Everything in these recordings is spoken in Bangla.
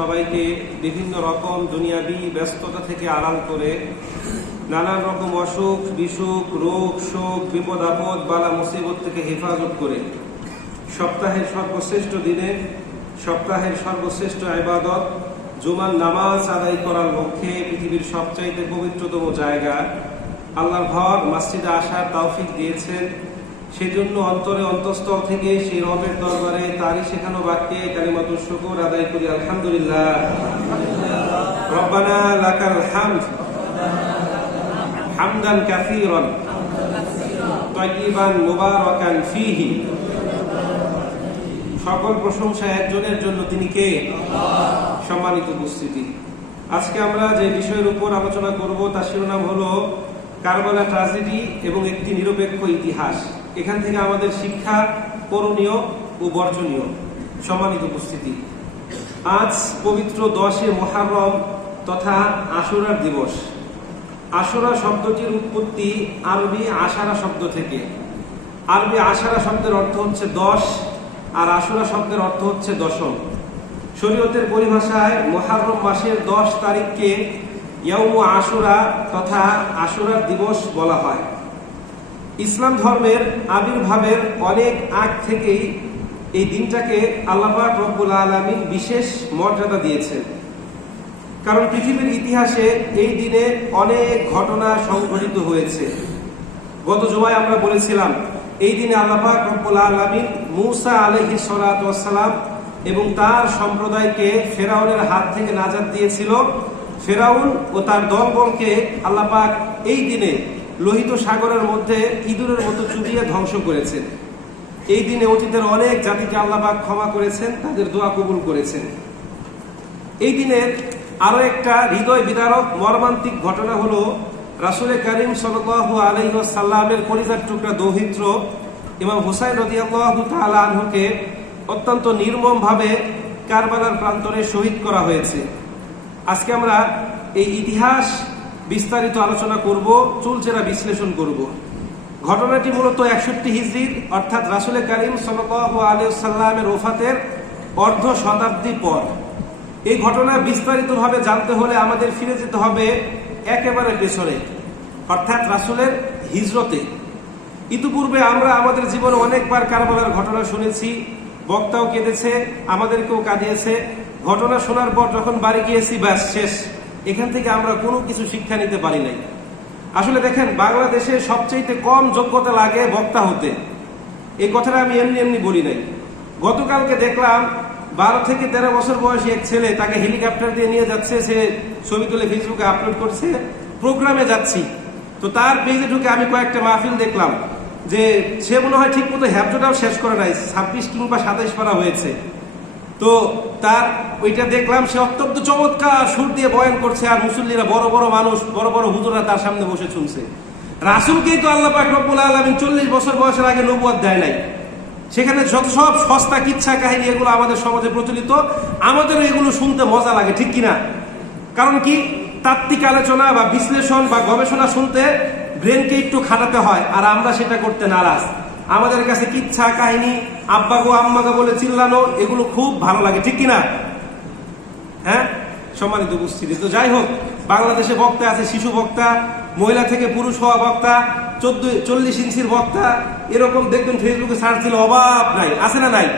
সবাইকে বিভিন্ন রকম দুনিয়াবি ব্যস্ততা থেকে আড়াল করে, নানান রকম অসুখ বিসুখ, রোগ শোক, বিপদ আপদ, বালা মুসিবত থেকে হেফাজত করে সপ্তাহের সর্বশ্রেষ্ঠ দিনে সপ্তাহের সর্বশ্রেষ্ঠ ইবাদত জুমার নামাজ আদায় করার লক্ষ্যে পৃথিবীর সবচাইতে পবিত্রতম জায়গা আল্লাহর ঘর মসজিদে আসার তৌফিক দিয়েছেন। সেজন্য অন্তরে অন্তঃস্থল থেকে সেই রবের দরবারে তারই শেখানো বাক্যে কালিমাতুশ শুকর আদায় করি, আলহামদুলিল্লাহ। রব্বানা লাকাল হামদ হামদান কাসীরান তাইয়িবান মুবারাকান ফীহি। সকল প্রশংসা একজনের জন্য, তিনি কে? সম্মানিত উপস্থিতি, আজকে আমরা যে বিষয়ের উপর আলোচনা করব তার শিরোনাম হলো কারবালা ট্র্যাজেডি এবং একটি নিরপেক্ষ ইতিহাস। এখান থেকে আমাদের শিক্ষা করণীয় ও বর্জনীয়। সম্মানিত উপস্থিতি, আজ পবিত্র 10 মুহররম তথা আশুরার দিবস। আশুরা শব্দটির উৎপত্তি আরবি আশারা শব্দ থেকে। আরবি আশারা শব্দের অর্থ হচ্ছে 10 আর আশুরা শব্দের অর্থ হচ্ছে দশম। শরীয়তের পরিভাষায় মুহররম মাসের 10 তারিখকে ইয়াউম আশুরা তথা আশুরার দিবস বলা হয়। ইসলাম ধর্মের আবির্ভাবের অনেক আগ থেকেই এই দিনটাকে আল্লাহ পাক রব্বুল আলামিন বিশেষ মর্যাদা দিয়েছেন। কারণ পৃথিবীর ইতিহাসে এই দিনে অনেক ঘটনা সংঘটিত হয়েছে। গত জুমায় আমরা বলেছিলাম এই দিনে আল্লাহ পাক রব্বুল আলামিন মূসা আলাইহিস সালাতু ওয়াস সালাম এবং তার সম্প্রদায়কে ফেরাউনের হাত থেকে নাজাত দিয়েছিল। ফেরাউন ও তার দলবলকে আল্লাহ পাক এই দিনে লোহিত সাগরের মধ্যে ইঁদুরের মতো চুবিয়ে ধ্বংস করেছেন। এই দিনে অতীতের অনেক জাতিকে আল্লাহ পাক ক্ষমা করেছেন, তাদের দোয়া কবুল করেছেন। এই দিনের আরো একটা হৃদয় বিদারক মর্মান্তিক ঘটনা হলো রাসূল করিম সাল্লাল্লাহু আলাইহি ওয়াসাল্লামের কলিজার টুকরা দৌহিত্র ইমাম হুসাইন রাদিয়াল্লাহু তাআলা আনহুকে অত্যন্ত নির্মম ভাবে কারবালার প্রান্তরে শহীদ করা হয়েছে। আজকে আমরা এই ইতিহাস বিস্তারিত আলোচনা করব, চুলচেরা বিশ্লেষণ করব। ঘটনাটি মূলত 61 হিজরির অর্থাৎ রাসূল করিম সাল্লাল্লাহু আলাইহি ওয়াসাল্লামের ওফাতের অর্ধ শতাব্দী পর। এই ঘটনা বিস্তারিতভাবে জানতে হলে আমাদের ফিরে যেতে হবে একেবারে পেছনে, অর্থাৎ রাসূলের হিজরতে। ইতিপূর্বে আমরা আমাদের জীবনে অনেকবার কারবালার ঘটনা শুনেছি, বক্তাও কেঁদেছে, আমাদেরকেও কাঁদিয়েছে। ঘটনা শোনার পর যখন বাড়ি গিয়েছি, ব্যাস শেষ। এখান থেকে আমরা কোনো কিছু শিক্ষা নিতে পারি নাই। আসলে দেখেন, বাংলাদেশে সবচেয়ে কম যোগ্যতা লাগে বক্তা হতে। এই কথাটা আমি এমনি এমনি বলি নাই। গতকালকে দেখলাম 12 থেকে 13 বছর বয়সী এক ছেলে, তাকে হেলিকপ্টার দিয়ে নিয়ে যাচ্ছে, সে ছবি তুলে ফেসবুকে আপলোড করছে, প্রোগ্রামে যাচ্ছি। তো তার পেজে ঢুকে আমি কয়েকটা মাহফিল দেখলাম যে সে মনে হয় ঠিক মতো হ্যাবটাও শেষ করে নাই, 26 কিংবা 27 পারা হয়েছে। তো তার ওইটা দেখলাম, সে অত্যন্ত চমৎকার সুর দিয়ে বয়ান করছে, আর মুসল্লিরা বড় বড় মানুষ, বড় বড় হুজুররা তার সামনে বসে শুনছে। রাসূলকেই তো আল্লাহ পাক রব্বুল আলামিন 40 বছর বয়সের আগে নবুয়ত দেয় নাই। সেখানে যত সব সস্তা কিচ্ছা কাহিনী এগুলো আমাদের সমাজে প্রচলিত, আমাদেরও এগুলো শুনতে মজা লাগে, ঠিক কিনা? কারণ কি, তাত্ত্বিক আলোচনা বা বিশ্লেষণ বা গবেষণা শুনতে ব্রেনকে একটু খাটাতে হয়, আর আমরা সেটা করতে নারাজ। আমাদের কাছে কিচ্ছা কাহিনী, আব্বা গো আম্মা গো বলে চিল্লানো, এগুলো খুব ভালো লাগে, ঠিক কিনা? হ্যাঁ, সম্মানিত উপস্থিতি। তো যাই হোক, বাংলাদেশে বক্তা আছে শিশু বক্তা, মহিলা থেকে পুরুষ হওয়া বক্তা, 40 ইঞ্চির বক্তা, এরকম দেখবেন ফেসবুকে সার্চ দিলে অভাব নাই, আছে না নাই?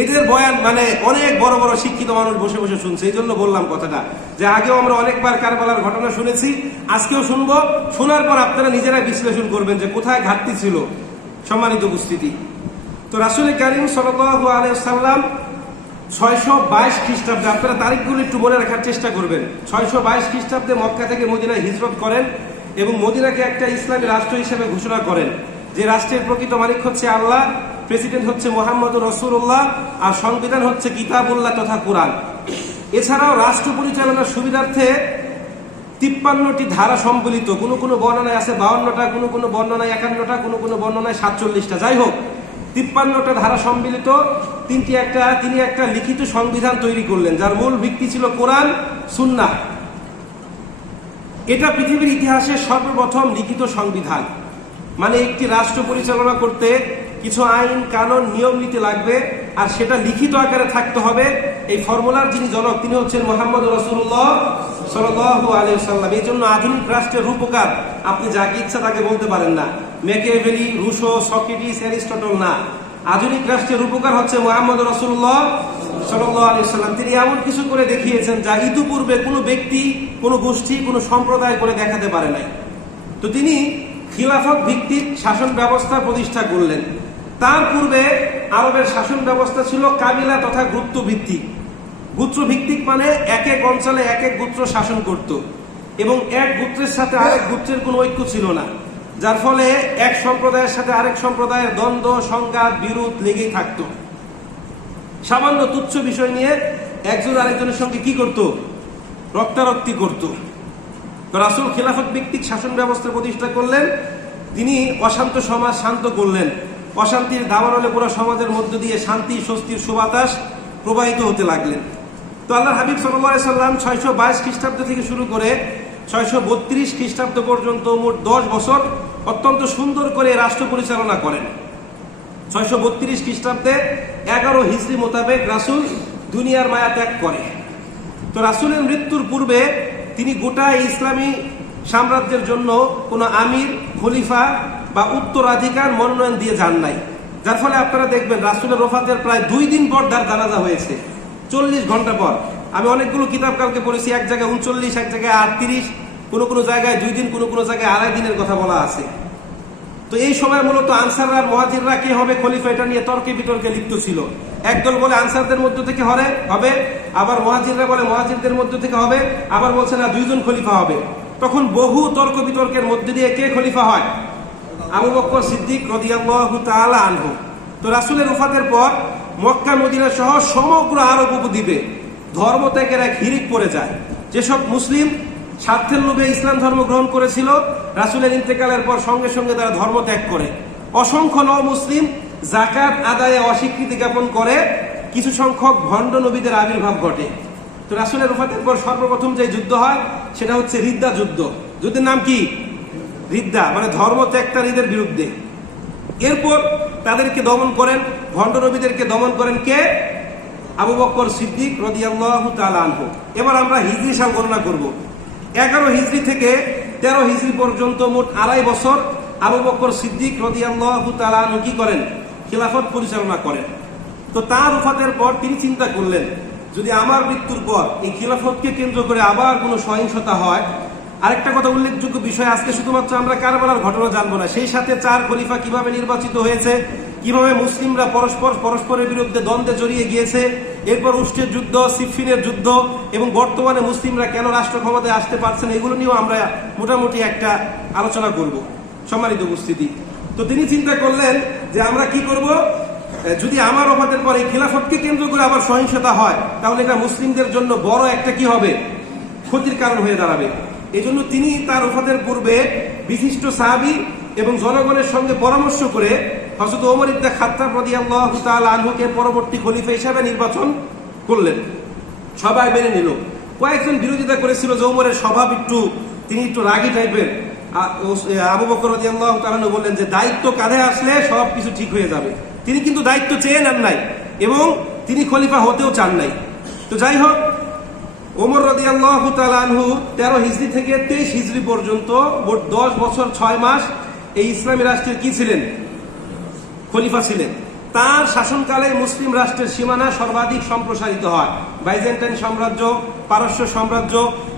এদের বয়ান মানে অনেক বড় বড় শিক্ষিত মানুষ বসে বসে শুনছে। এই জন্য বললাম কথাটা, যে আগেও আমরা অনেকবার কারবালার ঘটনা শুনেছি, আজকেও শুনবো। শোনার পর আপনারা নিজেরাই বিশ্লেষণ করবেন যে কোথায় ঘাটতি ছিল। সম্মানিত উপস্থিতি, তো রাসূল করিম সাল্লাল্লাহু আলাইহি ওয়াসাল্লাম 622 খ্রিস্টাব্দে, আপনারা তারিখগুলো একটু মনে রাখার চেষ্টা করবেন, 622 খ্রিস্টাব্দে মক্কা থেকে মদিনায় হিজরত করেন এবং মদিনাকে একটা ইসলামী রাষ্ট্র হিসেবে ঘোষণা করেন, যে রাষ্ট্রের প্রকৃত মালিক হচ্ছে আল্লাহ, প্রেসিডেন্ট হচ্ছে মুহাম্মদুর রাসূলুল্লাহ, আর সংবিধান হচ্ছে কিতাবুল্লাহ তথা কোরআন। এছাড়াও রাষ্ট্র পরিচালনার সুবিধার্থে 53টি ধারা সম্বলিত, কোনো কোনো বর্ণনায় আছে 52টা, কোনো কোনো বর্ণনায় 51টা, কোনো কোনো বর্ণনায় 47টা, যাই হোক 53টা ধারা সম্মিলিত তিনি একটা লিখিত সংবিধান তৈরি করলেন, যার মূল ভিত্তি ছিল কোরআন সুন্নাহ। এটা পৃথিবীর ইতিহাসে সর্বপ্রথম লিখিত সংবিধান। মানে একটি রাষ্ট্র পরিচালনা করতে কিছু আইন কানুন নিয়ম নীতি লাগবে, আর সেটা লিখিত আকারে থাকতে হবে। এই ফর্মুলার যিনি জনক তিনি হচ্ছেন মুহাম্মদ রাসূলুল্লাহ সাল্লাল্লাহু আলাইহি ওয়াসাল্লাম। এই জন্য আধুনিক রাষ্ট্রের রূপকার আপনি যাকে ইচ্ছা তাকে বলতে পারেন না, ম্যাকিয়াভেলি, রুশো, সক্রেটিস, অ্যারিস্টটল না। আধুনিক রাষ্ট্রের রূপকার হচ্ছে মুহাম্মদ রাসূলুল্লাহ সাল্লাল্লাহু আলাইহি ওয়াসাল্লাম। তিনি এমন কিছু করে দেখিয়েছেন যা ইতিপূর্বে কোনো ব্যক্তি, কোনো গোষ্ঠী, কোনো সম্প্রদায় করে দেখাতে পারে নাই। তো তিনি খিলাফত ভিত্তিক শাসন ব্যবস্থা প্রতিষ্ঠা করলেন। তার পূর্বে আরবের শাসন ব্যবস্থা ছিল কাবিলা তথা গোত্র ভিত্তিক। গোত্র ভিত্তিক মানে এক এক অঞ্চলে এক এক গোত্র শাসন করত এবং এক গোত্রের সাথে আরেক গোত্রের কোনো ঐক্য ছিল না, যার ফলে এক সম্প্রদায়ের সাথে আরেক সম্প্রদায়ের দ্বন্দ্ব, সংঘাত, বিরোধ লেগেই থাকতো। সামান্য তুচ্ছ বিষয় নিয়ে একজন আরেকজনের সঙ্গে কি করত? রক্তারক্তি করত। রাসূল খিলাফত ভিত্তিক শাসন ব্যবস্থা প্রতিষ্ঠা করলেন। তিনি অশান্ত সমাজ শান্ত করলেন। অশান্তির দাবানলে পুরো সমাজের মধ্য দিয়ে শান্তি, স্বস্তির সুবাতাস প্রবাহিত হতে লাগলেন। তো আল্লাহর হাবিব সাল্লাল্লাহু আলাইহি সাল্লাম 622 খ্রিস্টাব্দ থেকে শুরু করে 632 খ্রিস্টাব্দ পর্যন্ত মোট 10 বছর অত্যন্ত সুন্দর করে রাষ্ট্র পরিচালনা করেন। 632 খ্রিস্টাব্দে 11 হিজরি মোতাবেক রাসূল দুনিয়ার মায়া ত্যাগ করে। তো রাসূলের মৃত্যুর পূর্বে তিনি গোটা ইসলামী সাম্রাজ্যের জন্য কোনো আমির, খলিফা বা উত্তরাধিকার মনোনয়ন দিয়ে যান নাই, যার ফলে আপনারা দেখবেন রাসূলের ওফাতের প্রায় 2 দিন পর তার জানাজা হয়েছে, 40 ঘন্টা পর। আমি অনেকগুলো কিতাব কালকে পড়েছি, এক জায়গায় 39, এক জায়গায় 38, কোনো জায়গায় 2 দিন, কোনো জায়গায় 2.5 দিনের কথা বলা আছে। তো এই সময় মূলত আনসাররা, মুহাজিররা কে হবে খলিফা এটা নিয়ে তর্কে বিতর্কে লিপ্ত ছিল। একদল বলে আনসারদের মধ্য থেকে হবে, আবার মুহাজিররা বলে মুহাজিরদের মধ্য থেকে হবে, আবার বলছে না 2 জন খলিফা হবে। তখন বহু তর্ক বিতর্কের মধ্যে দিয়ে কে খলিফা হয়? আবু বকর সিদ্দিক রাদিয়াল্লাহু তাআলা আনহু। তো রাসূলের ওফাতের পর মক্কা, মদিনা সহ সমগ্র আরব উপদ্বীপে ধর্ম ত্যাগের এক হিড়িক পড়ে যায়। যেসব মুসলিম স্বার্থের লোভে ইসলাম ধর্ম গ্রহণ করেছিল, রাসূলের ইন্তেকালের পর সঙ্গে সঙ্গে তারা ধর্ম ত্যাগ করে। অসংখ্য মুসলিম যাকাত আদায়ে অস্বীকৃতি জ্ঞাপন করে। কিছু সংখ্যক ভণ্ড নবীদের আবির্ভাব ঘটে। তো রাসূলের ওফাতের পর সর্বপ্রথম যে যুদ্ধ হয় সেটা হচ্ছে রিদ্দা যুদ্ধ। যুদ্ধের নাম কি? রিদ্দা, মানে ধর্ম ত্যাগকারীদের বিরুদ্ধে। এরপর তাদেরকে দমন করেন, ভণ্ড নবীদেরকে দমন করেন কে? আবু বকর সিদ্দিক রাদিয়াল্লাহু তাআলা আনহু। এবার আমরা হিজরি সাল গণনা করব। 11 হিজরি থেকে 13 হিজরি পর্যন্ত মোট 2.5 বছর আবু বকর সিদ্দিক রাদিয়াল্লাহু তাআলা আনহু কি করেন? খিলাফত পরিচালনা করেন। তো তার ওফাতের পর তিনি চিন্তা করলেন, যদি আমার মৃত্যুর পর এই খিলাফতকে কেন্দ্র করে আবার কোনো সহিংসতা হয়। আরেকটা কথা উল্লেখযোগ্য বিষয়, আজকে শুধুমাত্র আমরা কারবালার ঘটনা জানবো না, সেই সাথে 4 খলিফা কিভাবে নির্বাচিত হয়েছে, কিভাবে মুসলিমরা পরস্পরের বিরুদ্ধে দ্বন্দ্বে জড়িয়ে গিয়েছে, এরপর উষ্টের যুদ্ধ, সিফফিনের যুদ্ধ এবং বর্তমানে মুসলিমরা কেন রাষ্ট্র ক্ষমতায় আসতে পারছেন, এগুলো নিয়েও আমরা মোটামুটি একটা আলোচনা করব। সম্মানিত উপস্থিতি, তো তিনি চিন্তা করলেন যে আমরা কি করব, যদি আমার ওফাতের পর এই খিলাফতকে কেন্দ্র করে আবার সহিংসতা হয় তাহলে এটা মুসলিমদের জন্য বড় একটা কি হবে, ক্ষতির কারণ হয়ে দাঁড়াবে। এই জন্য তিনি তার ওফাতের পূর্বে বিশিষ্ট সাহাবী এবং জনগণের সঙ্গে পরামর্শ করে হযরত ওমর ইবনে খাত্তাব রাদিয়াল্লাহু তাআলা আনহুকে পরবর্তী খলিফা হিসেবে নির্বাচন করলেন। সবাই মেনে নিল। কয়েকজন বিরোধিতা করেছিল যে ওমরের স্বভাব তিনি একটু রাগী টাইপের। আবু বকর রাদিয়াল্লাহু তাআলা আনহু বললেন যে দায়িত্ব কাঁধে আসলে সব কিছু ঠিক হয়ে যাবে। তিনি কিন্তু দায়িত্ব চেয়ে নেন নাই এবং তিনি খলিফা হতেও চান নাই। তো যাই হোক, ওমর রাদিয়াল্লাহু তাআলা আনহু 13 হিজরি থেকে 23 হিজরি পর্যন্ত মোট 10 বছর 6 মাস এই ইসলামী রাষ্ট্রের কি ছিলেন? খলিফা ছিলেন। তার শাসনকালে মুসলিম রাষ্ট্রের সীমানা সর্বাধিক সম্প্রসারিত হয়। বাইজেন্টাইন সাম্রাজ্য, পারস্য সাম্রাজ্য,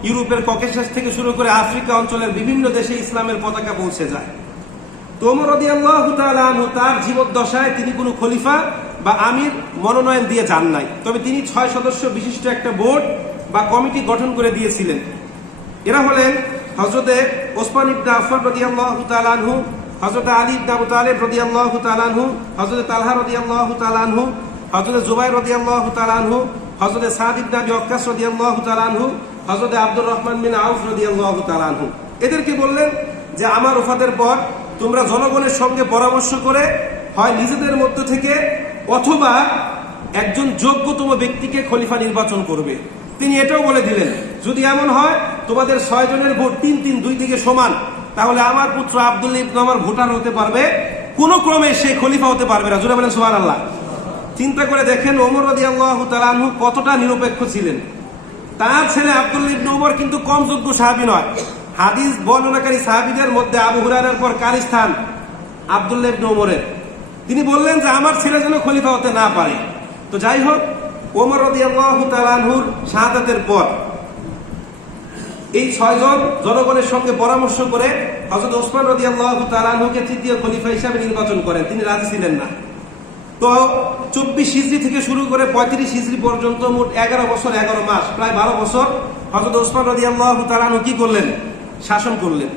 ইউরোপের ককেশাস থেকে শুরু করে আফ্রিকা অঞ্চলের বিভিন্ন দেশে ইসলামের পতাকা পৌঁছে যায়। তো ওমর রাদিয়াল্লাহু তাআলা আনহু তার জীবদ্দশায় তিনি কোনো খলিফা বা আমির মনোনয়ন দিয়ে যান নাই। তবে তিনি 6 সদস্য বিশিষ্ট একটা বোর্ড বা কমিটি গঠন করে দিয়েছিলেন। এরা হলেন হযরতে ওসমান ইবনে আফফান রাদিয়াল্লাহু তাআলা আনহু, হযরতে আলী ইবনে আবু তালেব রাদিয়াল্লাহু তাআলা আনহু, হযরতে তালহা রাদিয়াল্লাহু তাআলা আনহু, হযরতে জুবাইর রাদিয়াল্লাহু তাআলা আনহু, হযরতে সাদ ইবনে আবি ওয়াক্কাস রাদিয়াল্লাহু তাআলা আনহু, হযরতে আব্দুর রহমান বিন আউফ রাদিয়াল্লাহু তাআলা আনহু। এদেরকে বললেন যে আমার ওফাতের পর তোমরা জনগণের সঙ্গে পরামর্শ করে হয় নিজেদের মধ্য থেকে অথবা একজন যোগ্যতম ব্যক্তিকে খলিফা নির্বাচন করবে। তিনি এটাও বলে দিলেন, যদি এমন হয় তোমাদের 6 জনের ভোট 3-3 দুই দিকে সমান, তাহলে আমার পুত্র আব্দুল্লাহ ইবনে ওমর ভোটার হতে পারবে, কোন ক্রমে সে খলিফা হতে পারবে না। জোরে বলেন সুবহানাল্লাহ। চিন্তা করে দেখেন ওমর রাদিয়াল্লাহু তাআলা আনহু কতটা নিরপেক্ষ ছিলেন। তার ছেলে আব্দুল্লাহ ইবনে ওমর কিন্তু কম যোগ্য সাহাবী নয়। হাদিস বর্ণনাকারী সাহাবীদের মধ্যে আবু হুরায়রার পর কার স্থান? আব্দুল্লাহ ইবনে ওমরের। তিনি বললেন যে আমার ছেলে যেন খলিফা হতে না পারে। তো যাই হোক, ওমর রাদিয়াল্লাহু তাআলা আনহুর শাহাদাতের পর এই 6 জন জনগণের সঙ্গে পরামর্শ করে হযরত ওসমান রাদিয়াল্লাহু তাআলা আনহুকে তৃতীয় খলিফা হিসেবে নির্বাচন করেন। তিনি রাজি ছিলেন না। তো 24 হিজরি থেকে শুরু করে 35 হিজরি পর্যন্ত মোট 11 বছর 11 মাস, প্রায় 12 বছর হযরত ওসমান রাদিয়াল্লাহু তাআলা আনহু কি করলেন? শাসন করলেন।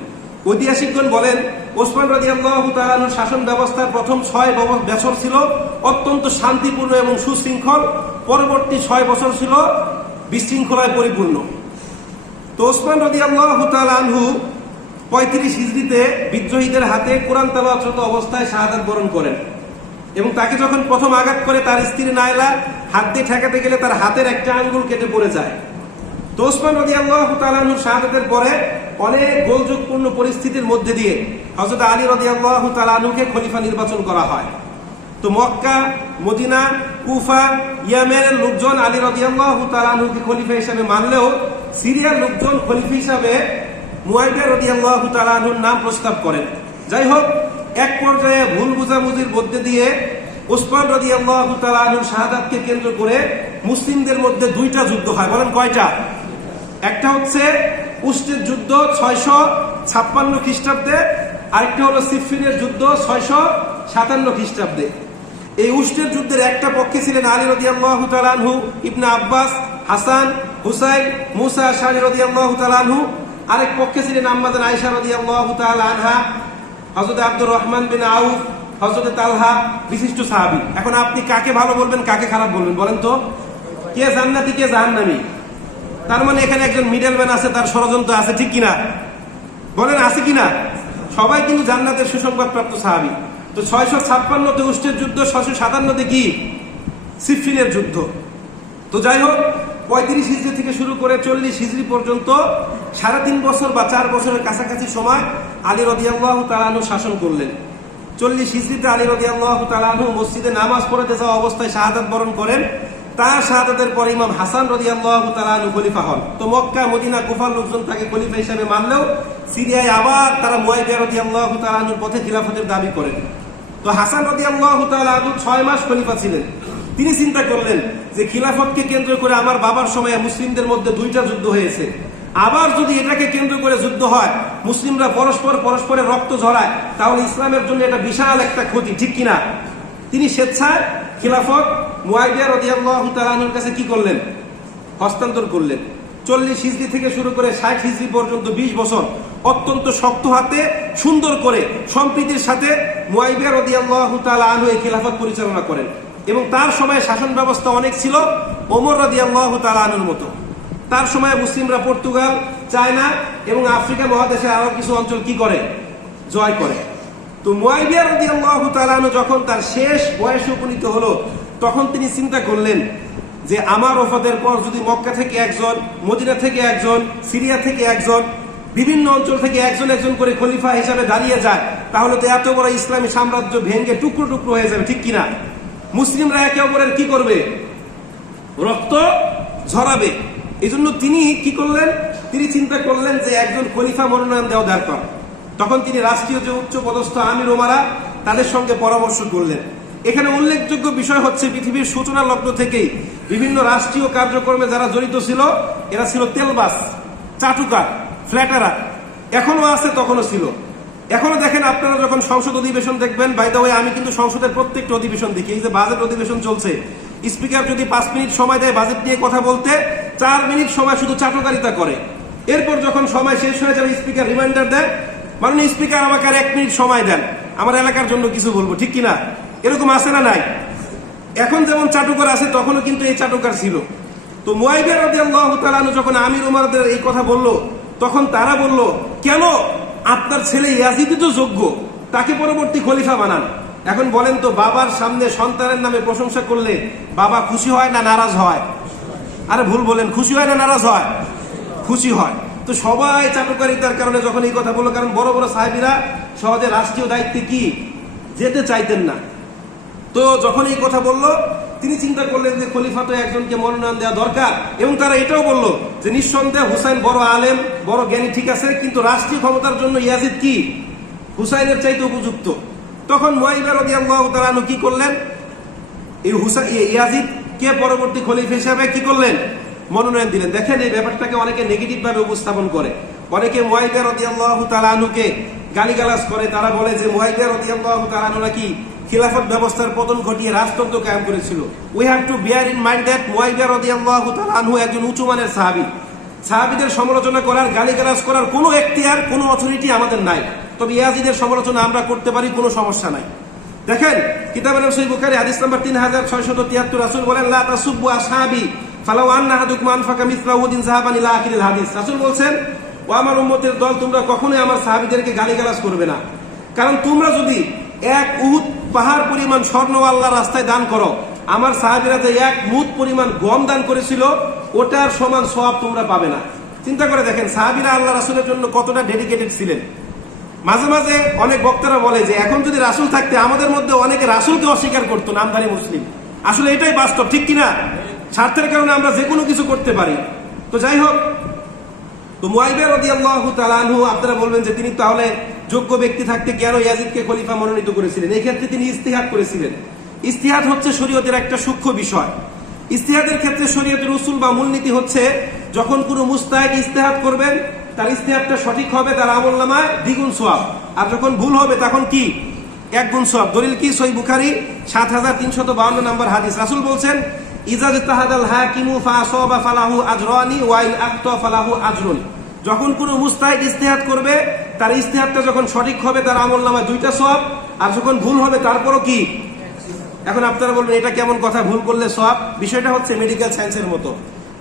ঐতিহাসিকগণ বলেন ওসমান রাদিয়াল্লাহু তাআলা আনহুর শাসন ব্যবস্থার প্রথম 6 বছর ছিল অত্যন্ত শান্তিপূর্ণ এবং সুশৃঙ্খল, পরবর্তী 6 বছর ছিল বিশৃঙ্খলায় পরিপূর্ণ। তো ওসমান রাদিয়াল্লাহু তাআলা আনহু 35 হিজরিতে বিদ্রোহীদের হাতে কোরআন তেলাওয়াতরত অবস্থায় শাহাদাত বরণ করেন এবং তাকে যখন প্রথম আঘাত করে তার স্ত্রী নাইলা হাত দিয়ে ঠেকাতে গেলে তার হাতের একটা আঙ্গুল কেটে পড়ে যায়। তো ওসমান রাদিয়াল্লাহু তাআলা আনহুর শাহাদাতের পরে অনেক গোলযোগপূর্ণ পরিস্থিতির মধ্যে দিয়ে হযরত আলী রাদিয়াল্লাহু তাআলা আনহুকে খলিফা নির্বাচন করা হয়। তো মক্কা, মদিনা, কুফা, ইয়ামেনের লোকজন আলী রাদিয়াল্লাহু তাআলা আনহুকে খলিফা হিসেবে মানলেও সিরিয়ার লোকজন খলিফা হিসেবে মুয়াবিয়া রাদিয়াল্লাহু তাআলা আনহুর নাম প্রস্তাব করেন। যাই হোক, এক পর্যায়ে ভুল বুঝাবুঝির মধ্যে দিয়ে ওসমান রাদিয়াল্লাহু তাআলা আনহুর শাহাদাতকে কেন্দ্র করে মুসলিমদের মধ্যে 2টা যুদ্ধ হয়। বলেন কয়টা? একটা হচ্ছে উস্টের যুদ্ধ 656 খ্রিস্টাব্দে, আরেকটা হলো সিফফিনের যুদ্ধ 657 খ্রিস্টাব্দে। এই উস্টের যুদ্ধের একটা পক্ষে ছিলেন আলী রাদিয়াল্লাহু তাআলা আনহু, ইবনে আব্বাস, হাসান, হুসাইন, মুসা আশআরী রাদিয়াল্লাহু তাআলা আনহু। আরেক পক্ষে ছিলেন আম্মা জান আয়েশা রাদিয়াল্লাহু তাআলা আনহা, হযরত আব্দুর রহমান বিন আউফ, হযরত তালহা, বিশিষ্ট সাহাবী। এখন আপনি কাকে ভালো বলবেন, কাকে খারাপ বলবেন বলেন তো? কে জান্নাতি, কে জাহান্নামী? তার মানে এখানে একজন মিডলম্যান আছে, তার ষড়যন্ত্র আছে, ঠিক কিনা? বলেন আছে কিনা? সবাই কিন্তু জান্নাতের সুসংবাদপ্রাপ্ত সাহাবী। তো 656তে উস্টের যুদ্ধ, 657তে কি? সিফফিনের যুদ্ধ। তো যাই হোক, 35 হিজরি থেকে শুরু করে 40 হিজরি পর্যন্ত 3.5 বছর বা 4 বছরের কাছাকাছি সময় আলী রাদিয়াল্লাহু তাআলা আনহু শাসন করলেন। 40 হিজরিতে আলী রাদিয়াল্লাহু তাআলা আনহু মসজিদে নামাজ পড়তে যাওয়া অবস্থায় শাহাদাত বরণ করেন। তার শাহাদাতের পর ইমাম হাসান রাদিয়াল্লাহু তাআলা আনহু খলিফা হন। তো মক্কা, মদিনা, কুফার লোকজন তাকে খলিফা হিসেবে মানলেও সিরিয়ায় আবার তারা মুয়াবিয়া রাদিয়াল্লাহু তাআলা আনহুর পথে খিলাফতের দাবি করেন। তো হাসান রাদিয়াল্লাহু তাআলা আনহু 6 মাস খলিফা ছিলেন। তিনি চিন্তা করলেন যে খিলাফতকে কেন্দ্র করে আমার বাবার সময়ে মুসলিমদের মধ্যে 2টা যুদ্ধ হয়েছে, আবার যদি এটাকে কেন্দ্র করে যুদ্ধ হয়, মুসলিমরা পরস্পরের রক্ত ঝরায়, তাহলে ইসলামের জন্য এটা বিশাল একটা ক্ষতি, ঠিক কিনা? তিনি স্বেচ্ছায় খিলাফত মুয়াবিয়া রাদিয়াল্লাহু তাআলা আনহুর কাছে কি করলেন? হস্তান্তর করলেন। 40 হিজরি থেকে শুরু করে 60 হিজরি পর্যন্ত 20 বছর অত্যন্ত শক্ত হাতে সুন্দর করে সম্প্রীতির সাথে মুয়াবিয়া রাদিয়াল্লাহু তাআলা আনহু এই খিলাফত পরিচালনা করেন এবং তার সময় শাসন ব্যবস্থা অনেক ছিল ওমর রাদিয়াল্লাহু তাআলা আনহুর মতো। তার সময় মুসলিমরা পর্তুগাল, চায়না এবং আফ্রিকা মহাদেশের আরো কিছু অঞ্চল কি করে? জয় করে। তো মুয়াবিয়া রাদিয়াল্লাহু তাআলা আনহু যখন তার শেষ বয়সে উপনীত হলো, তখন তিনি চিন্তা করলেন যে আমার ওফাতের পর যদি মক্কা থেকে একজন, মদিনা থেকে একজন, সিরিয়া থেকে একজন, বিভিন্ন অঞ্চল থেকে একজন একজন করে খলিফা হিসাবে দাঁড়িয়ে যায়, তাহলে তো এত বড় ইসলামী সাম্রাজ্য ভেঙে টুকরো টুকরো হয়ে যাবে, ঠিক কিনা? মুসলিমরা একে অপরের কি করবে? রক্ত ঝরাবে। এই জন্য তিনি কি করলেন? তিনি চিন্তা করলেন যে একজন খলিফা মনোনয়ন দেওয়া দরকার। তখন তিনি রাষ্ট্রীয় যে উচ্চ পদস্থ আমির ওমারা তাদের সঙ্গে পরামর্শ করলেন। এখানে উল্লেখযোগ্য বিষয় হচ্ছে পৃথিবীর সূচনা লগ্ন থেকেই বিভিন্ন রাষ্ট্রীয় কার্যক্রমে যারা জড়িত ছিল এরা ছিল তেলবাস, চাটুকার, ফ্ল্যাটারা। এখনো আছে, তখনও ছিল। এখনো দেখেন, আপনারা যখন সংসদ অধিবেশন দেখবেন, বাই দ্য ওয়ে আমি কিন্তু সংসদের প্রত্যেকটা অধিবেশন দেখি। এই যে বাজেট অধিবেশন চলছে, স্পিকার যদি 5 মিনিট সময় দেয় বাজেট নিয়ে কথা বলতে, 4 মিনিট সময় শুধু চাটুকারিতা করে। এরপর যখন সময় শেষ হয়ে যাবে স্পিকার রিমাইন্ডার দেন, মাননীয় স্পিকার আমাকে আর 1 মিনিট সময় দেন, আমার এলাকার জন্য কিছু বলবো, ঠিক কিনা? এরকম আছে না নাই? এখন যেমন চাটুকার আছে, তখনও কিন্তু এই চাটুকার ছিল। তো মুয়াবিয়া রাদিয়াল্লাহু তাআলা আনহু যখন আমির ওমরদের এই কথা বলল, তখন তারা বলল, কেন? আপনার ছেলে ইয়াজিদ তো যোগ্য, তাকে পরবর্তী খলিফা বানান। এখন বলেন তো, বাবার সামনে সন্তানের নামে প্রশংসা করলে বাবা খুশি হয় না নারাজ হয়? আরে ভুল বলেন, খুশি হয় না নারাজ হয়? খুশি হয়। তো সবাই চাটুকারিতার কারণে যখন এই কথা বললো, কারণ বড় বড় সাহেবীরা সহজে রাষ্ট্রীয় দায়িত্বে কি যেতে চাইতেন না। তো যখন এই কথা বললো, তিনি চিন্তা করলেন যে খলিফা তো একজনকে মনোনয়ন দেওয়া দরকার, এবং তারা এটাও বলল যে নিঃসন্দেহে হুসাইন বড় আলেম, বড় জ্ঞানী, ঠিক আছে, কিন্তু রাষ্ট্রীয় ক্ষমতার জন্য ইয়াজিদ কি হুসাইনের চাইতে উপযুক্ত। তখন মুআবিয়া রাদিয়াল্লাহু তাআলা আনহু কি করলেন, এই ইয়াজিদ কে পরবর্তী খলিফা হিসেবে কি করলেন, মনোনয়ন দিলেন। দেখেন এই ব্যাপারটাকে অনেকে নেগেটিভ ভাবে উপস্থাপন করে, অনেকে মুআবিয়া রাদিয়াল্লাহু তাআলা আনহুকে গালিগালাজ করে। তারা বলে যে মুআবিয়া রাদিয়াল্লাহু তাআলা আনহু নাকি খিলাফত ব্যবস্থার পতন ঘটিয়ে রাজতন্ত্র কায়েম করেছিল। We have to bear in mind that মুআবিয়া রাদিয়াল্লাহু তাআলা আনহু একজন উঁচু মানের সাহাবী। সাহাবীদের সমালোচনা করার, গালিগালাজ করার কোনো এখতিয়ার, কোনো অথরিটি আমাদের নাই। তবে ইয়াজিদের সমালোচনা আমরা করতে পারি, কোনো সমস্যা নাই। দেখেন কিতাবে সহিহ বুখারী হাদিস নাম্বার 3673, রাসূল বলেন লা তাসুব্বু আসহাবি ফালাউ আন্না আহাদুকুম আনফাকা মিসলা উহুদিন যাহাবান ইলা আখিরিল হাদিস। রাসূল বলেন, ও আমার উম্মতের দল, তোমরা কখনোই আমার সাহাবীদেরকে গালিগালাজ করবে না, কারণ তোমরা যদি এক উহুদ পাহাড় পরিমাণ স্বর্ণ আল্লাহর রাস্তায় দান করো, আমার সাহাবীরা যে এক মুদ পরিমাণ গম দান করেছিল ওটার সমান সওয়াব তোমরা পাবে না। চিন্তা করে দেখেন সাহাবীরা আল্লাহ রাসূলের জন্য কতটা ডেডিকেটেড ছিলেন। মাঝে মাঝে অনেক বক্তারা বলে যে এখন যদি রাসূল থাকতে আমাদের মধ্যে অনেকে রাসূলকে অস্বীকার করতো, নামধারী মুসলিম। আসলে এটাই বাস্তব, ঠিক কিনা? স্বার্থের কারণে আমরা যে কোনো কিছু করতে পারি। তো যাই হোক, তো মুআবিয়া রাদিয়াল্লাহু তাআলা আনহু, আপনারা বলবেন যে তিনি তাহলে যোগ্য ব্যক্তি থাকতে কেন ইয়াজিদকে খলিফা মনোনীত করেছিলেন? এই ক্ষেত্রে তিনি ইজতিহাদ করেছিলেন। ইজতিহাদ হচ্ছে শরীয়তের একটা সূক্ষ্ম বিষয়। ইজতিহাদের ক্ষেত্রে শরীয়তের উসুল বা মূলনীতি হচ্ছে, যখন কোনো মুজতাহিদ ইজতিহাদ করবেন তার ইজতিহাদটা সঠিক হবে, তার আমলনামায় দ্বিগুণ সওয়াব, আর যখন ভুল হবে তখন কি এক গুণ সওয়াব। দলিল কি? সহিহ বুখারী 7352 নম্বর হাদিস। রাসূল বলেন, ইজা ইজতাহাদাল হাকিমু ফাআসাবা ফালাহু আজরানি ওয়া ইন আখতা ফালাহু আজরুন। যখন কোনো মুজতাহিদ ইজতিহাদ করবে তার ইজতিহাদটা যখন সঠিক হবে তার আমলনামায় 2টা সওয়াব, আর যখন ভুল হবে তারপরও কি। এখন আপনারা বলবেন এটা কেমন কথা, ভুল করলে সওয়াব? বিষয়টা হচ্ছে মেডিকেল সায়েন্সের মতো।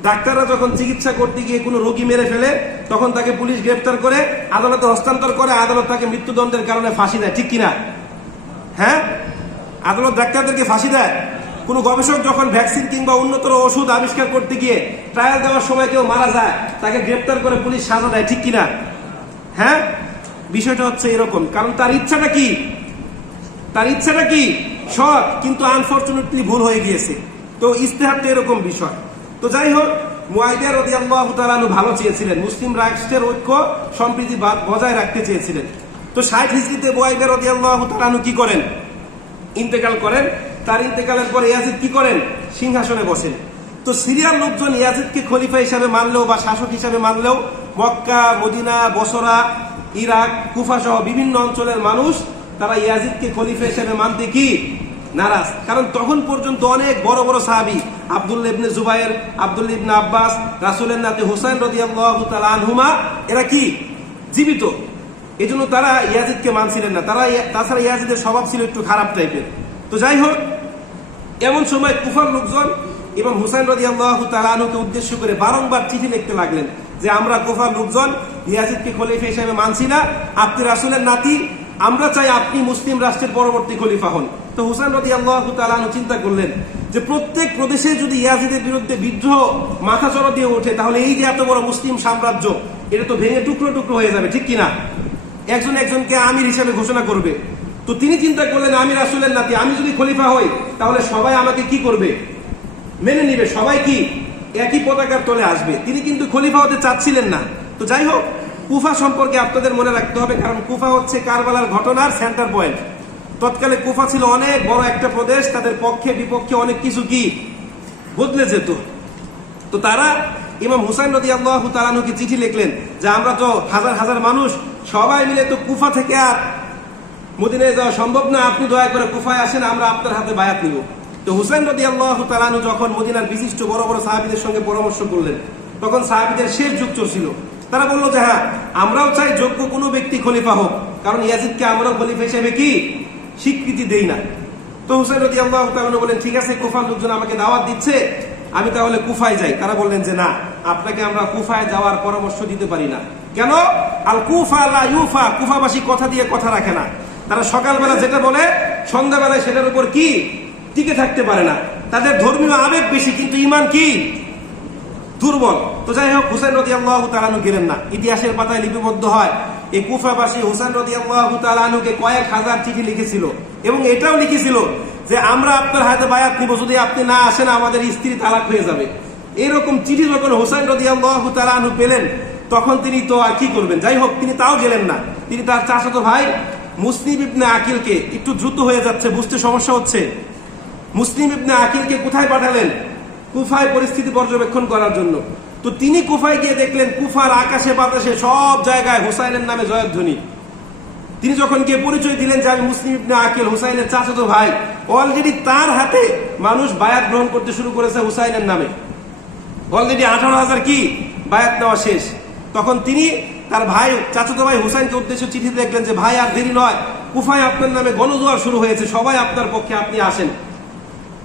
ডাক্তাররা যখন চিকিৎসা করতে গিয়ে কোনো রোগী মেরে ফেলে তখন তাকে পুলিশ গ্রেফতার করে আদালতে হস্তান্তর করে, আদালত তাকে মৃত্যুদণ্ডের কারণে ফাঁসি দেয়, ঠিক কিনা? হ্যাঁ, আদালত ডাক্তারদেরকে ফাঁসি দেয়। কোন গবেষক যখন ভ্যাকসিন কিংবা উন্নতর ওষুধ আবিষ্কার করতে গিয়ে ট্রায়াল দেওয়ার সময় কেউ মারা যায়, তাকে গ্রেফতার করে পুলিশ সাজা দেয়, ঠিক কিনা? হ্যাঁ, বিষয়টা হচ্ছে এরকম। কারণ তার ইচ্ছাটা কি, তার ইচ্ছাটা কি সৎ, কিন্তু আনফরচুনেটলি ভুল হয়ে গিয়েছে। তো ইজতিহাদটা এরকম বিষয়। তো যাই হোক, মুআবিয়া রাদিয়াল্লাহু তাআলা আনহু ভালো চেয়েছিলেন, মুসলিম রাষ্ট্রের ঐক্য সম্প্রীতি বজায় রাখতে চেয়েছিলেন। তো 60 হিজরিতে মুআবিয়া রাদিয়াল্লাহু তাআলা আনহু কি করেন, ইন্তেকাল করেন। তার ইন্তেকালের পরে ইয়াজিদ কি করেন, সিংহাসনে বসেন। তো সিরিয়ার লোকজন ইয়াজিদকে খলিফা হিসাবে মানলেও বা শাসক হিসাবে মানলেও মক্কা, মদিনা, বসরা, ইরাক, কুফা সহ বিভিন্ন অঞ্চলের মানুষ তারা ইয়াজিদকে খলিফা হিসেবে মানতে কি নারাজ। কারণ তখন পর্যন্ত অনেক বড় বড় সাহাবী, আব্দুল্লাহ ইবনে জুবায়ের, আব্দুল্লাহ ইবনে আব্বাস, রাসূলের নাতি হুসাইন রাদিয়াল্লাহু তাআলা আনহুমা, এরা কি জীবিত। এজন্য তারা ইয়াজিদকে মানছিলেন না। তাছাড়া ইয়াজিদের স্বভাব ছিল একটু খারাপ টাইপের। তো যাই হোক, এমন সময় কুফার লোকজন ইমাম হুসাইন রাদিয়াল্লাহু তাআলা আনহুকে উদ্দেশ্য করে বারংবার চিঠি লিখতে লাগলেন যে আমরা কুফার লোকজন ইয়াজিদকে খলিফা হিসেবে মানছি না, আপনি রাসূলের নাতি, আমরা চাই আপনি মুসলিম রাষ্ট্রের পরবর্তী খলিফা হন। তো হুসাইন রাদিয়াল্লাহু তাআলা আনহু চিন্তা করলেন যে প্রত্যেক প্রদেশে যদি ইয়াজিদের বিরুদ্ধে বিদ্রোহ মাথাচড়া দিয়ে ওঠে, তাহলে এই যে এত বড় মুসলিম সাম্রাজ্য, এটা তো ভেঙে টুকরো টুকরো হয়ে যাবে, ঠিক কিনা? একজন একজনকে আমির হিসেবে ঘোষণা করবে। তো তিনি চিন্তা করলেন, আমি রাসূলের নাতি, আমি যদি খলিফা হই তাহলে সবাই আমাকে কি করবে, মেনে নিবে, সবাই কি একই পতাকার তলে আসবে। তিনি কিন্তু খলিফা হতে চাচ্ছিলেন না। তো যাই হোক, কুফা সম্পর্কে আপনাদের মনে রাখতে হবে, কারণ কুফা হচ্ছে কারবালার ঘটনার সেন্টার পয়েন্ট। তৎকালে কুফা ছিল অনেক বড় একটা প্রদেশ, তাদের পক্ষে বিপক্ষে অনেক কিছু কি বদলে যেত। তো তারা ইমাম হুসাইন রাদিয়াল্লাহু তাআলা আনহুকে চিঠি লিখলেন যে আমরা তো হাজার হাজার মানুষ, সবাই মিলে তো কুফা থেকে আর মদিনায় যাওয়া সম্ভব না, আপনি দয়া করে কুফায় আসেন, আমরা আপনার হাতে বায়াত নিব। তো হুসাইন রাদিয়াল্লাহু তাআলা আনহু যখন মদিনার বিশিষ্ট বড় বড় সাহাবীদের সঙ্গে পরামর্শ করলেন, তখন সাহাবীদের শেষ যুগ চলছিল। তারা বলল যে হ্যাঁ, আমরাও চাই যোগ্য কোনো ব্যক্তি খলিফা হোক, কারণ ইয়াজিদকে আমরাও খলিফা হিসেবে কি স্বীকৃতি দেই না। তো হুসাইন রাদিয়াল্লাহু তাআলা আনহু বলেন, ঠিক আছে, কুফার লোকজন আমাকে দাওয়াত দিচ্ছে, আমি তাহলে কুফায় যাই। তারা বললেন যে না, আপনাকে আমরা কুফায় যাওয়ার পরামর্শ দিতে পারি না। কেন? আল কুফা লা ইউফা, কুফাবাসী কথা দিয়ে কথা রাখে না। তারা সকালবেলা যেটা বলে সন্ধ্যাবেলায় সেটার উপর কি টিকে থাকতে পারে না। তাদের ধর্মীয় আবেগ বেশি, কিন্তু ঈমান কি দুর্বল। তো যাই হোক, হুসাইন রাদিয়াল্লাহু তাআলা আনহু গেলেন না। ইতিহাসের পাতায় লিপিবদ্ধ হয় এই কুফাবাসী হুসাইন রাদিয়াল্লাহু তাআলা আনহুকে কয়েক হাজার চিঠি লিখেছিল, এবং এটাও লিখেছিল যে আমরা আপনার হাতে বায়াত নিব, যদি আপনি না আসেন আমাদের স্ত্রী তালাক হয়ে যাবে। এরকম চিঠি যখন হুসাইন রাদিয়াল্লাহু তাআলা আনহু পেলেন, তখন তিনি তো আর কি করবেন, যাই হোক তিনি তাও গেলেন না। তিনি তার চাচাতো ভাই মুসলিম ইবনে আকিলকে, একটু দ্রুত হয়ে যাচ্ছে বুঝতে সমস্যা হচ্ছে, মুসলিম ইবনে আকিলকে কোথায় পাঠালেন? কুফায় পরিস্থিতি পর্যবেক্ষণ করার জন্য। তো তিনি কুফায় গিয়ে দেখলেন কুফার আকাশে বাতাসে সব জায়গায় হুসাইনের নামে জয়ধ্বনি। তিনি যখন গিয়ে পরিচয় দিলেন যে আমি মুসলিম ইবনে আকিল, হুসাইনের চাচাতো ভাই, অলরেডি তার হাতে মানুষ বায়াত গ্রহণ করতে শুরু করেছে হুসাইনের নামে। অলরেডি 18,000 কি বায়াত নেওয়া শেষ। তখন তিনি তার ভাই, চাচাতো ভাই হুসাইনকে উদ্দেশ্যে চিঠি দেখলেন যে ভাই আর দেরি নয়, কুফায় আপনার নামে গণজোয়ার শুরু হয়েছে, সবাই আপনার পক্ষে, আপনি আসেন।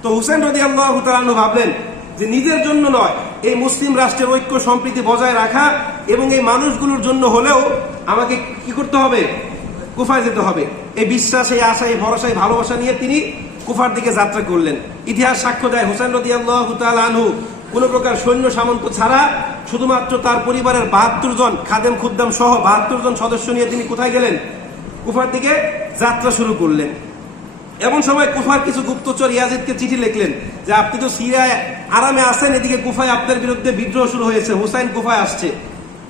তো হুসাইন রাদিয়াল্লাহু তাআলা আনহু ভাবলেন যে নিজের জন্য নয়, এই মুসলিম রাষ্ট্রের ঐক্য সম্প্রীতি বজায় রাখা এবং এই মানুষগুলোর জন্য হলেও আমাকে কি করতে হবে? কুফায় যেতে হবে। এই বিশ্বাস, এই আশা, এই ভরসা, এই ভালোবাসা নিয়ে তিনি কুফার দিকে যাত্রা করলেন। ইতিহাস সাক্ষ্য দেয় হুসাইন রাদিয়াল্লাহু তাআলা আনহু কোন প্রকার সৈন্য সামন্ত ছাড়া শুধুমাত্র তার পরিবারের 72 জন খাদেম খুদ্দাম সহ 72 জন সদস্য নিয়ে তিনি কোথায় গেলেন? কুফার দিকে যাত্রা শুরু করলেন। এমন সময় কুফার কিছু গুপ্তচর ইয়াজিদকে চিঠি লিখলেন যে আপনি তো সিরিয়ায় আরামে আছেন, এদিকে কুফায় আপনার বিরুদ্ধে বিদ্রোহ শুরু হয়েছে, হুসাইন কুফায় আসছে,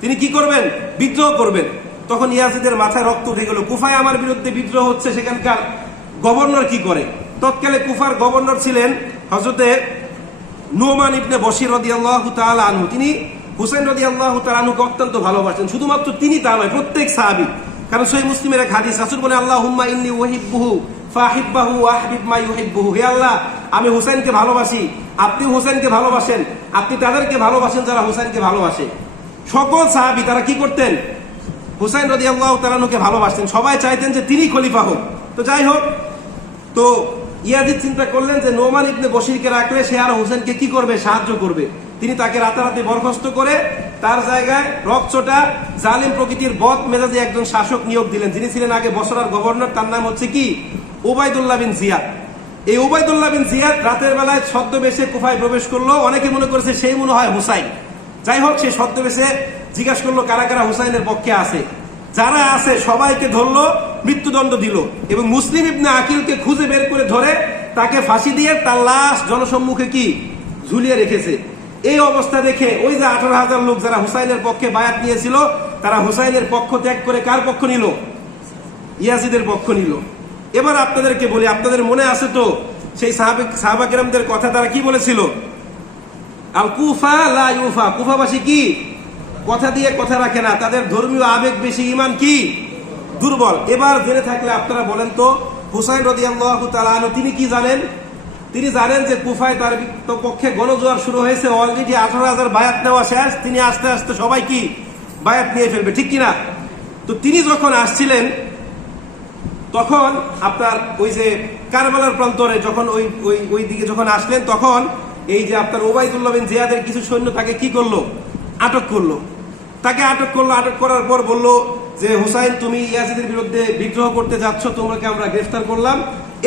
তিনি কি করবেন? বিদ্রোহ করবেন। তখন ইয়াজিদের মাথায় রক্ত উঠে গেল, কুফায় আমার বিরুদ্ধে বিদ্রোহ হচ্ছে, সেখানকার গভর্নর কি করে? তৎকালে কুফার গভর্নর ছিলেন হযরতে নুমান ইবনে বশির রাদিয়াল্লাহু তাআলা আনহু। তিনি হুসাইন রাদিয়াল্লাহু তাআলা আনহুকে অত্যন্ত ভালোবাসেন। শুধুমাত্র তিনি তা নয়, প্রত্যেক সাহাবী। কারণ সহিহ মুসলিমের এক হাদিস, রাসূল বলেন আল্লাহুম্মা ইন্নী উহিব্বুহু ফাহিব্বাহু ওয়াহবিব মা ইউহিব্বুহু। হে আল্লাহ, আমি হুসাইনকে ভালোবাসি, আপনি হুসাইনকে ভালোবাসেন, আপনি তাদেরকে ভালোবাসেন যারা হুসাইনকে ভালোবাসে। সকল সাহাবী তারা কি করতেন? হুসাইন রাদিয়াল্লাহু তাআলা আনহুকে ভালোবাসতেন, সবাই চাইতেন যে তিনি খলিফা হোক। তো যাই হোক, তো ইয়াজিদ চিন্তা করলেন যে নোমান ইবনে বশিরকে রাখলে সে আর হুসাইনকে কি করবে? সাহায্য করবে। তিনি তাকে রাতারাতি বরখাস্ত করে তার জায়গায় রকচটা জালিম প্রকৃতির বদ মেজাজি একজন শাসক নিয়োগ দিলেন, যিনি ছিলেন আগে বসরার গভর্নর। তার নাম হচ্ছে কি? উবাইদুল্লাহ বিন জিয়াদ। এই উবাইদুল্লাহ বিন জিয়াদ রাতের বেলায় ছদ্মবেশে কুফায় প্রবেশ করলো। অনেকে মনে করেছে সেই মনে হয় হুসাইন। যাই হোক, সে ছদ্মবেশে জিজ্ঞাসা করলো কারা কারা হুসাইনের পক্ষে আছে। যারা আছে সবাইকে ধরলো, মৃত্যুদণ্ড দিল এবং মুসলিম ইবনে আকিলকে খুঁজে বের করে ধরে তাকে ফাঁসি দিয়ে তার লাশ জনসম্মুখে কি ঝুলিয়ে রেখেছে। এই অবস্থা দেখে ওই যে 18,000 লোক যারা হুসাইনের পক্ষে বায়াত নিয়েছিল, তারা হুসাইনের পক্ষ ত্যাগ করে কার পক্ষ নিল? ইয়াজিদের পক্ষ নিল। এবার আপনাদেরকে বলি, আপনাদের মনে আছে তো সেই সাহাবা কেরামদের কথা? তারা কি বলেছিল? আল কুফা লা ইউফা, কুফাবাসী কি কথা দিয়ে কথা রাখে না, তাদের ধর্মীয় আবেগ বেশি, ঈমান কি দুর্বল। এবার জেনে থাকলে আপনারা বলেন তো, হুসাইন রাদিয়াল্লাহু তাআলা আনহু তিনি কি জানেন? তিনি জানেন যে কুফায় তার পক্ষে গণজোয়ার শুরু হয়েছে, অলরেডি 18,000 বায়াত নেওয়া শেষ, তিনি আস্তে আস্তে সবাই কি বায়াত নিয়ে ফেলবে, ঠিক কিনা? তো তিনি যখন আসছিলেন তখন আপনার ওই যে কারবালার প্রান্তরে যখন ওই দিকে যখন আসলেন, তখন এই যে আপনার উবাইদুল্লাহ বিন জিয়াদের কিছু সৈন্য তাকে কি করলো? আটক করলো। তাকে আটক করলো। আটক করার পর বললো যে হুসাইন, তুমি ইয়াজিদের বিরুদ্ধে বিদ্রোহ করতে যাচ্ছ, তোমাকে আমরা গ্রেফতার করলাম,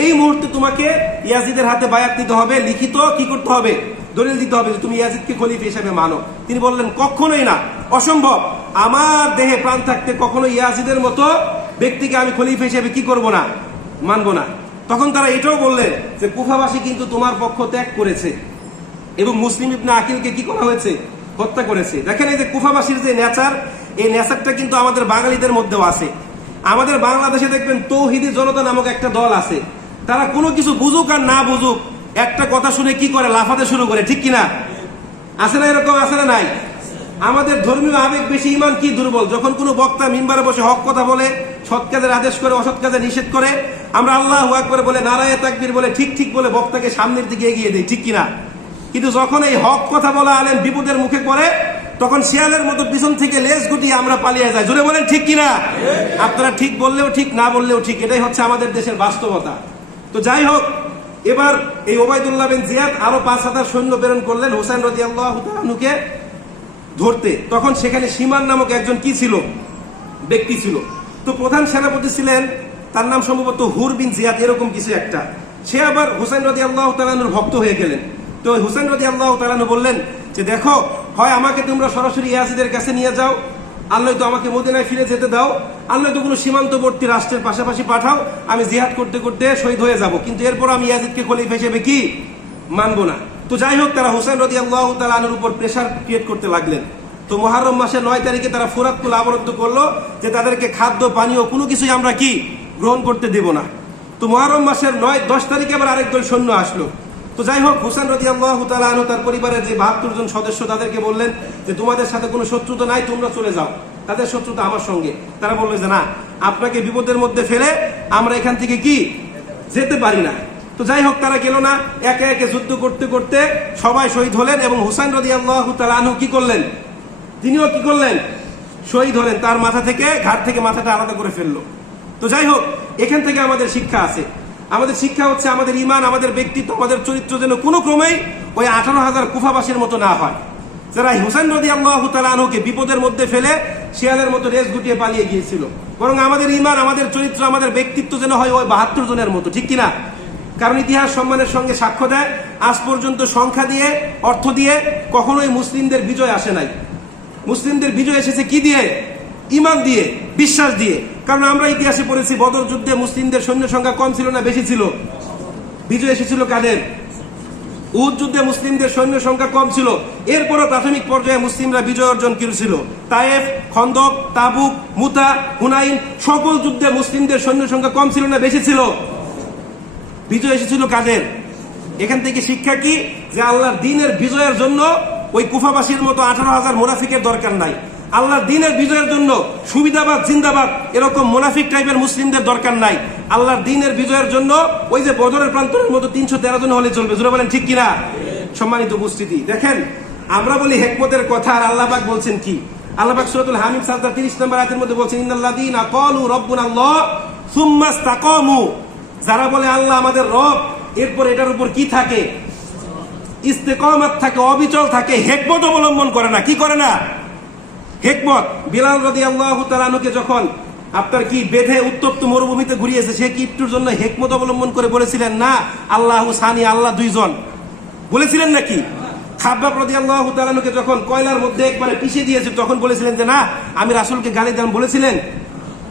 এই মুহূর্তে তোমাকে ইয়াজিদের হাতে বায়াত দিতে হবে, লিখিত কি করতে হবে? দলিল দিতে হবে যে তুমি ইয়াজিদকে খলিফা হিসেবে মানো। তিনি বললেন কখনোই না, অসম্ভব, আমার দেহে প্রাণ থাকতে কখনো ইয়াজিদের মতো ব্যক্তিকে আমি খলিফা হিসেবে কি করব না, মানব না। তখন তারা এটাও বললেন যে কুফাবাসী কিন্তু তোমার পক্ষ ত্যাগ করেছে এবং মুসলিম ইবনে আকিলকে কি করা হয়েছে? হত্যা করেছে। দেখেন এই যে কুফাবাসীর যে নেচার, এই নেচারটা কিন্তু আমাদের বাঙালিদের মধ্যেও আছে। আমাদের বাংলাদেশে দেখবেন তৌহিদি জনতা নামক একটা দল আছে, তারা কোনো কিছু বুঝুক আর না বুঝুক একটা কথা শুনে কি করে? লাফাতে শুরু করে, ঠিক কিনা? আছে না এরকম? আছে না নাই? আমাদের ধর্মীয় আবেগ বেশি, ঈমান কি দুর্বল। যখন কোনো বক্তা মিম্বারে বসে হক কথা বলে, সৎ কাজের আদেশ করে, অসৎ কাজে নিষেধ করে, আমরা আল্লাহু আকবার বলে, নারায়ে তাকবীর বলে, ঠিক ঠিক বলে বক্তাকে সামনের দিকে এগিয়ে দেয়, ঠিক কিনা? কিন্তু যখন এই হক কথা বলা আলেম বিপদের মুখে পড়ে, তখন শিয়ালের মতো পিছন থেকে লেজ গুটিয়ে আমরা পালিয়ে যাই। জোরে বলেন ঠিক কিনা? আপনারা ঠিক বললেও ঠিক, না বললেও ঠিক, এটাই হচ্ছে আমাদের দেশের বাস্তবতা। তো যাই হোক, এবার এই উবাইদুল্লাহ বিন জিয়াদ আরো 5,000 সৈন্য প্রেরণ করলেন হুসাইন রাদিয়াল্লাহু তাআলা আনহুকে ধরতে। তখন সেখানে সীমান নামক একজন কি ছিল? ব্যক্তি ছিল। তো প্রধান সেনাপতি ছিলেন, তার নাম সম্ভবত হুর বিন জিয়াদ, এরকম কিছু একটা। সে আবার হুসাইন রাদিয়াল্লাহু তাআলা আনহুর ভক্ত হয়ে গেলেন। তো হুসাইন রাদিয়াল্লাহু তাআলা আনহু বললেন যে দেখো, হয় আমাকে তোমরা সরাসরি ইয়াজিদের কাছে নিয়ে যাও, আল্লাহ তো আমাকে মদিনায় ফিরে যেতে দাও, আল্লাহ তো কোনো সীমান্তবর্তী রাষ্ট্রের পাশাপাশি পাঠাও, আমি জিহাদ করতে করতে শহীদ হয়ে যাব, কিন্তু এরপর আমি ইয়াজিদকে খলিফা হিসেবে কি মানবো না। তো যাই হোক, তারা হুসাইন রাদিয়াল্লাহু তাআলা আনহুর উপর প্রেসার ক্রিয়েট করতে লাগলেন। তো মুহররম মাসের 9 তারিখে তারা ফুরাত কুল অবরোধ করলো যে তাদেরকে খাদ্য পানীয় কোনো কিছুই আমরা কি গ্রহণ করতে দেব না। তো মুহররম মাসের 9-10 তারিখে আবার আরেক দল সৈন্য আসলো। তো যাই হোক, হুসাইন রাদিয়াল্লাহু তাআলা আনহু তার পরিবারের যে 72 জন সদস্য তাদেরকে বললেন যে তোমাদের সাথে কোনো শত্রুতা নাই, তোমরা চলে যাও, তাদের শত্রুতা আমার সঙ্গে। তারা বললো যে না, আপনাকে বিপদের মধ্যে ফেলে আমরা এখান থেকে কি যেতে পারি না। তো যাই হোক, তারা গেল না। একে একে যুদ্ধ করতে করতে সবাই শহীদ হলেন এবং হুসাইন রাদিয়াল্লাহু তাআলা আনহু কি করলেন, তিনিও কি করলেন, শহীদ হলেন। তার মাথা থেকে, ঘাট থেকে মাথাটা আলাদা করে ফেললো। তো যাই হোক, এখান থেকে আমাদের শিক্ষা আছে। আমাদের শিক্ষা হচ্ছে আমাদের ঈমান, আমাদের ব্যক্তিত্ব, আমাদের চরিত্র যেন কোনো ক্রমেই ওই 18,000 কুফাবাসীর মতো না হয়, যারা হুসাইন রাদিয়াল্লাহু তাআলা আনহুকে বিপদের মধ্যে ফেলে শিয়ালের মতো রেস গুটিয়ে পালিয়ে গিয়েছিল। বরং আমাদের ঈমান, আমাদের চরিত্র, আমাদের ব্যক্তিত্ব যেন হয় ওই 72 জনের মতো, ঠিক কিনা? কারণ ইতিহাস সম্মানের সঙ্গে সাক্ষ্য দেয়, আজ পর্যন্ত সংখ্যা দিয়ে, অর্থ দিয়ে কখনোই মুসলিমদের বিজয় আসে নাই। মুসলিমদের বিজয় এসেছে কি দিয়ে? ঈমান দিয়ে, বিশ্বাস দিয়ে। কারণ আমরা ইতিহাসে পড়েছি, বদর যুদ্ধে মুসলিমদের সৈন্য সংখ্যা কম ছিল না বেশি ছিল? বিজয় এসেছিল কাদের? উহুদ যুদ্ধে মুসলিমদের সৈন্য সংখ্যা কম ছিল, এরপরও প্রাথমিক পর্যায়ে মুসলিমরা বিজয় অর্জন করেছিল। তায়েফ, খন্দক, তাবুক, মুতা, হুনাইন, সকল যুদ্ধে মুসলিমদের সৈন্য সংখ্যা কম ছিল না বেশি ছিল? বিজয় এসেছিল কাদের? এখান থেকে শিক্ষা কি? যে আল্লাহর দ্বীনের বিজয়ের জন্য ওই কুফাবাসীর মতো 18,000 মুনাফিকের দরকার নাই। আল্লাহর দ্বীনের বিজয়ের জন্য সুবিধাবাদ জিন্দাবাদ এরকম মুনাফিক টাইপের মুসলিমদের দরকার নাই। আল্লাহর দ্বীনের বিজয়ের জন্য ওই যে বদরের প্রান্তরের মতো 313 জন হলে চলবে। জোরে বলেন ঠিক কিনা? সম্মানিত উপস্থিতি, দেখেন আমরা বলি হিকমতের কথা, আর আল্লাহ পাক বলছেন কি? আল্লাহ পাক সূরাতুল হামিদ 30 নম্বর আয়াতের মধ্যে বলছেন, ইন্নাল্লাযীনা ক্বালু রাব্বুনাল্লাহ সুম্মা ইসতাকামু, যারা বলে আল্লাহ আমাদের রব, এরপর এটার উপর কি থাকে? ইস্তেকামাত থাকে, অবিচল থাকে, হিকমত অবলম্বন করে না। কি করে না? হিকমত। বিলাল রাদিয়াল্লাহু তাআলা আনহুকে যখন আপনার কি বেঁধে উত্তপ্ত মরুভূমিতে ঘুরিয়েছে, সে কি একটুর জন্য হিকমত অবলম্বন করে বলেছিলেন না আল্লাহু সানি, আল্লাহ দুইজন? বলেছিলেন নাকি? খাব্বাব রাদিয়াল্লাহু তাআলা আনহুকে যখন কয়লার মধ্যে একবারে পিষে দিয়েছে, তখন বলেছিলেন যে না আমি রাসূলকে গালি দিলাম? বলেছিলেন?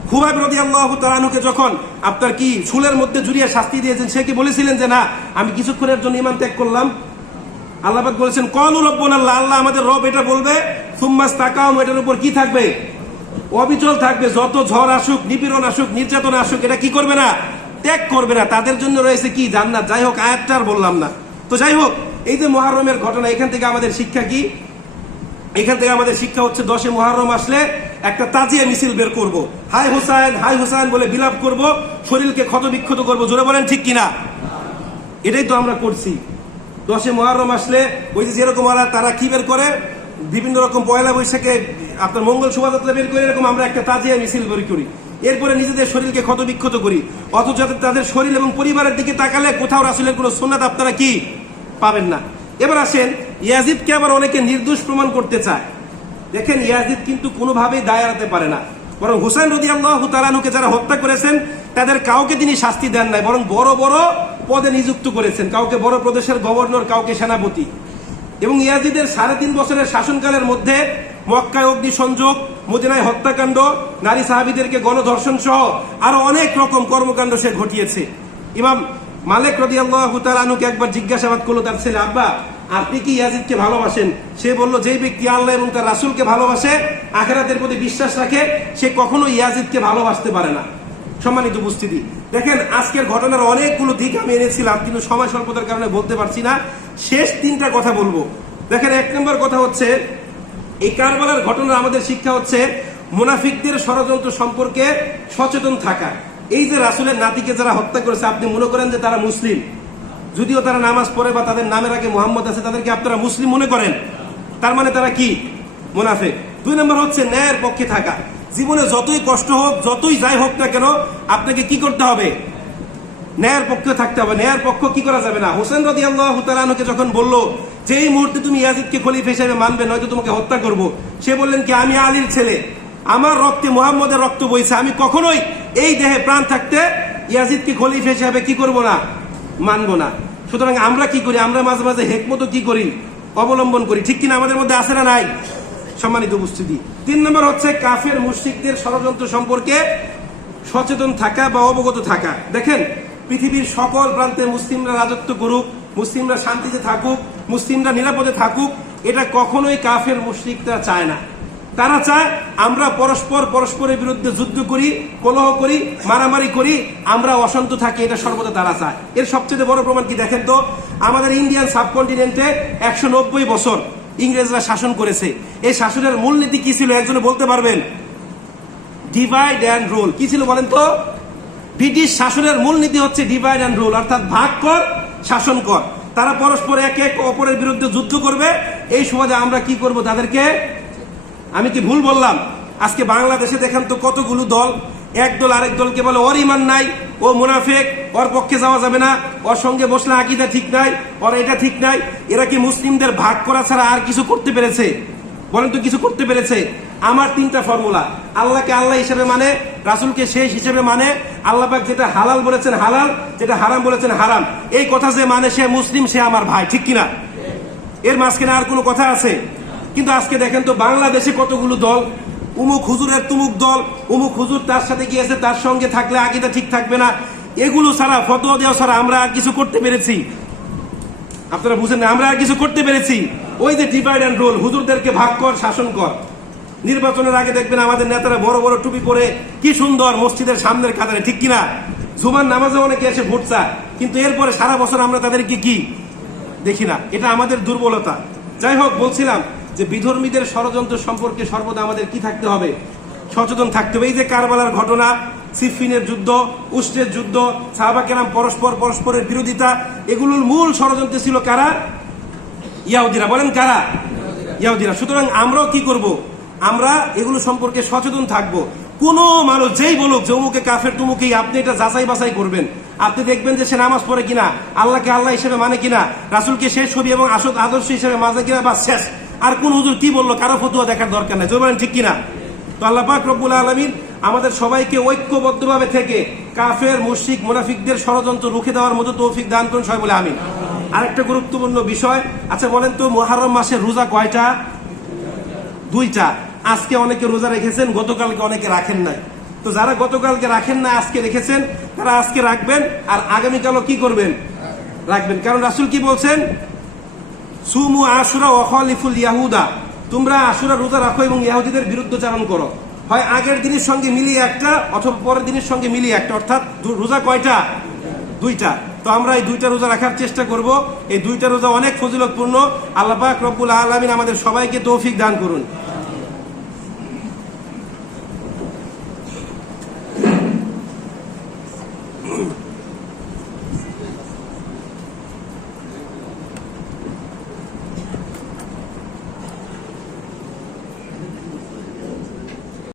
খুবাইব রাদিয়াল্লাহু তাআলা আনহুকে যখন আপনার কি চুলের মধ্যে জুড়িয়ে শাস্তি দিয়েছেন, সে কি বলেছিলেন যে না আমি কিছুক্ষণের জন্য ঈমান ত্যাগ করলাম? আল্লাহ পাক বলেছেন ক্বালু রাব্বুনাল্লাহ, আল্লাহ আমাদের রব, এটা বলবে সুম্মা ইসতাকামু, এটার উপর কি থাকবে? অবিচল থাকবে। যত ঝড় আসুক, নিপীড়ন আসুক, নির্যাতন আসুক, এটা কি করবে না? ত্যাগ করবে না। তাদের জন্য রয়েছে কি? জান্নাত। যাই হোক, আয়াতটা আর বললাম না। তো যাই হোক, এই যে মুহররমের ঘটনা, এখান থেকে আমাদের শিক্ষা কি? এখান থেকে আমাদের শিক্ষা হচ্ছে 10 মুহররম আসলে একটা তাজিয়া মিছিল বের করব, হাই হুসাইন হাই হুসাইন বলে বিলাপ করব, শরীরকে ক্ষত বিক্ষত করব। জোরে বলেন ঠিক কিনা? এটাই তো আমরা করছি। 10 মুহররম আসলে ওই যে যেরকম তারা কি বের করে, বিভিন্ন রকম পয়লা বৈশাখে আপনার মঙ্গল শোভাযাত্রা বের করে, এরকম আমরা একটা তাজিয়া মিছিল বের করি, এরপরে নিজেদের শরীরকে ক্ষত বিক্ষত করি। অথচ তাদের শরীর এবং পরিবারের দিকে তাকালে কোথাও রাসূলের কোনো সুন্নাত আপনারা কি পাবেন না। এবার আসেন, ইয়াজিদকে আবার অনেকে নির্দোষ প্রমাণ করতে চায়। দেখেন, ইয়াজিদ কিন্তু কোনোভাবেই দায় এড়াতে পারে না। বরং হুসাইন রাদিয়াল্লাহু তাআলা আনহুকে যারা হত্যা করেছেন তাদের কাউকে তিনি শাস্তি দেন নাই, বরং বড় বড় পদে নিযুক্ত করেছেন। কাউকে বড় প্রদেশের গভর্নর, কাউকে সেনাপতি। এবং ইয়াজিদের 3.5 বছরের শাসনকালের মধ্যে মক্কায় অগ্নিসংযোগ, মদিনায় হত্যাকাণ্ড, নারী সাহাবীদেরকে গণধর্ষণ সহ আরো অনেক রকম কর্মকাণ্ড সে ঘটিয়েছে। ইমাম মালিক রাদিয়াল্লাহু তাআলা আনহুকে একবার জিজ্ঞাসাবাদ করলো তার ছেলে, আব্বা আপনি কি ইয়াজিদকে ভালোবাসেন? সে বলল, যেই ব্যক্তি আল্লাহ এবং তার রাসূলকে ভালোবাসে, আখিরাতের প্রতি বিশ্বাস রাখে, সে কখনো ইয়াজিদকে ভালোবাসতে পারে না। সম্মানিত উপস্থিতি, দেখেন আজকের ঘটনার অনেকগুলো দিক আমি এনেছিলাম, কিন্তু সময় স্বল্পতার কারণে বলতে পারছি না। শেষ 3টা কথা বলবো। দেখেন, 1 নম্বর কথা হচ্ছে, এই কারবালার ঘটনার আমাদের শিক্ষা হচ্ছে মুনাফিকদের ষড়যন্ত্র সম্পর্কে সচেতন থাকা। এই যে রাসূলের নাতিকে যারা হত্যা করেছে, আপনি মনে করেন যে তারা মুসলিম, যদিও তারা নামাজ পড়ে বা তাদের নামের আগে মুহাম্মদ আছে, তাদেরকে আপনারা মুসলিম মনে করেন, তার মানে তারা কি? মুনাফিক। 2 নম্বর হচ্ছে ন্যায়ের পক্ষে থাকা। জীবনে যতই কষ্ট হোক, যতই যাই হোক না কেন, আপনাকে কি করতে হবে? ন্যায়ের পক্ষে থাকতে হবে। ন্যায়ের পক্ষ কি করা যাবে না। হুসাইন রাদিয়াল্লাহু তাআলা আনহুকে যখন বলল যে এই মুহূর্তে তুমি ইয়াজিদকে খলিফা হিসেবে মানবে, নয়তো তোমাকে হত্যা করব, সে বললেন কি, আমি আলীর ছেলে, আমার রক্তে মুহাম্মদের রক্ত বইছে, আমি কখনোই এই দেহে প্রাণ থাকতে ইয়াজিদকে খলিফা হিসেবে কি করব না? মানব না। সুতরাং আমরা কি করি? আমরা মাঝে মাঝে হিকমত কি করি? অবলম্বন করি, ঠিক কিনা? আমাদের মধ্যে আছে না নাই? সম্মানিত উপস্থিতি। 3 নম্বর হচ্ছে কাফের মুশরিকদের ষড়যন্ত্র সম্পর্কে সচেতন থাকা বা অবগত থাকা। দেখেন, পৃথিবীর সকল প্রান্তে মুসলিমরা রাজত্ব করুক, মুসলিমরা শান্তিতে থাকুক, মুসলিমরা নিরাপদে থাকুক, এটা কখনোই কাফের মুশরিকরা চায় না। তারা চায় আমরা পরস্পরের বিরুদ্ধে যুদ্ধ করি, কলহ করি, মারামারি করি, আমরা অশান্ত থাকি, এটা সর্বদা তারা চায়। এর সবচেয়ে বড় প্রমাণ কি দেখেন তো, আমাদের ইন্ডিয়ান সাবকন্টিনেন্টে 190 বছর ইংরেজরা শাসন করেছে। এই শাসনের মূলনীতি কি ছিল একজনে বলতে পারবেন? Divide and rule. কি ছিল বলেন তো? ব্রিটিশ শাসনের মূলনীতি হচ্ছে ডিভাইড অ্যান্ড রুল, অর্থাৎ ভাগ কর, শাসন কর। তারা পরস্পর একে অপরের বিরুদ্ধে যুদ্ধ করবে, এই সময় আমরা কি করব? তাদেরকে, আমি কি ভুল বললাম? আজকে বাংলাদেশে দেখেন তো কতগুলো দল, এক দল আরেক দলকে বলে ওর ইমান নাই, ও মুনাফিক, ওর পক্ষে যাওয়া যাবে না, ওর সঙ্গে বসলে আকীদা ঠিক নাই, ওর এটা ঠিক নাই। এরা কি মুসলিমদের ভাগ করা ছাড়া আর কিছু করতে পেরেছে? বলেন তো, কিছু করতে পেরেছে? আমার 3টা ফর্মুলা। আল্লাহকে আল্লাহ হিসেবে মানে, রাসূলকে শেষ হিসেবে মানে, আল্লাহ পাক যেটা হালাল বলেছেন হালাল, যেটা হারাম বলেছেন হারাম, এই কথা যে মানে সে মুসলিম, সে আমার ভাই, ঠিক কিনা? এর মাঝখানে আর কোনো কথা আছে? কিন্তু আজকে দেখেন তো বাংলাদেশে কতগুলো দল, উমুক হুজুরের তুমুক দল, উমুক হুজুর তার সাথে গিয়েছে, তার সঙ্গে থাকলে আকীদা ঠিক থাকবে না, এগুলো ছাড়া, ফতোয়া দেওয়া ছাড়া আমরা আর কিছু করতে পেরেছি? আপনারা বুঝেন না, আমরা আর কিছু করতে পেরেছি? ওই যে ডিভাইড অ্যান্ড রুল, হুজুরদেরকে ভাগ কর, শাসন কর। নির্বাচনের আগে দেখবেন আমাদের নেতারা বড় বড় টুপি পরে কি সুন্দর মসজিদের সামনের কাতারে, ঠিক কিনা? জুমার নামাজে অনেকে এসে ভোট চায়, কিন্তু এরপরে সারা বছর আমরা তাদেরকে কি দেখি না। এটা আমাদের দুর্বলতা। যাই হোক, বলছিলাম যে বিধর্মীদের ষড়যন্ত্র সম্পর্কে সর্বদা আমাদের কি থাকতে হবে? সচেতন থাকতে হবে। এই যে কারবালার ঘটনা, সিফিনের যুদ্ধ, উস্টের যুদ্ধ, সাহাবা কেরাম পরস্পরের বিরোধিতা, এগুলোর মূল ষড়যন্ত্র ছিল কারা? ইহুদিরা। বলেন কারা? ইহুদিরা। সুতরাং আমরাও কি করব? আমরা এগুলো সম্পর্কে সচেতন থাকব। কোন মানুষ যেই বলুক যে অমুকে কাফের তুমুকেই, আপনি এটা যাচাই বাছাই করবেন। আপনি দেখবেন যে সে নামাজ পড়ে কিনা, আল্লাহকে আল্লাহ হিসেবে মানে কিনা, রাসূলকে শেষ ছবি এবং আদর্শ হিসেবে মানে কিনা, বা শেষ। আর কোন হুজুর কি বললো কারো ফতোয়া দেখার দরকার নাই। জোর বলেন ঠিক কিনা? তো আল্লাহ পাক রব্বুল আলামিন আমাদের সবাইকে ঐক্যবদ্ধভাবে থেকে কাফের, মুশরিক, মুনাফিকদের ষড়যন্ত্র রুখে দেওয়ার মতো তৌফিক দান করুন, সবাই বলে আমিন। আরেকটা গুরুত্বপূর্ণ বিষয়, আচ্ছা বলেন তো, মুহররম মাসের রোজা কয়টা? 2টা। আজকে অনেকে রোজা রেখেছেন, গতকালকে অনেকে রাখেন নাই। তো যারা গতকালকে রাখেন না, আজকে রেখেছেন, তারা আজকে রাখবেন, আর আগামীকালও কি করবেন? রাখবেন। কারণ রাসূল কি বলছেন? সুমু আশুরা ওয়া খালিফুল ইয়াহুদা, তোমরা আশুরা রোজা রাখো এবং ইহুদিদের বিরুদ্ধচারণ করো। হয় আগের দিনের সঙ্গে মিলিয়ে একটা, অথবা পরের দিনের সঙ্গে মিলিয়ে একটা। অর্থাৎ রোজা কয়টা? 2টা। তো আমরা এই 2টা রোজা রাখার চেষ্টা করব। এই 2টা রোজা অনেক ফজিলতপূর্ণ। আল্লাহ পাক রব্বুল আলামিন আমাদের সবাইকে তৌফিক দান করুন।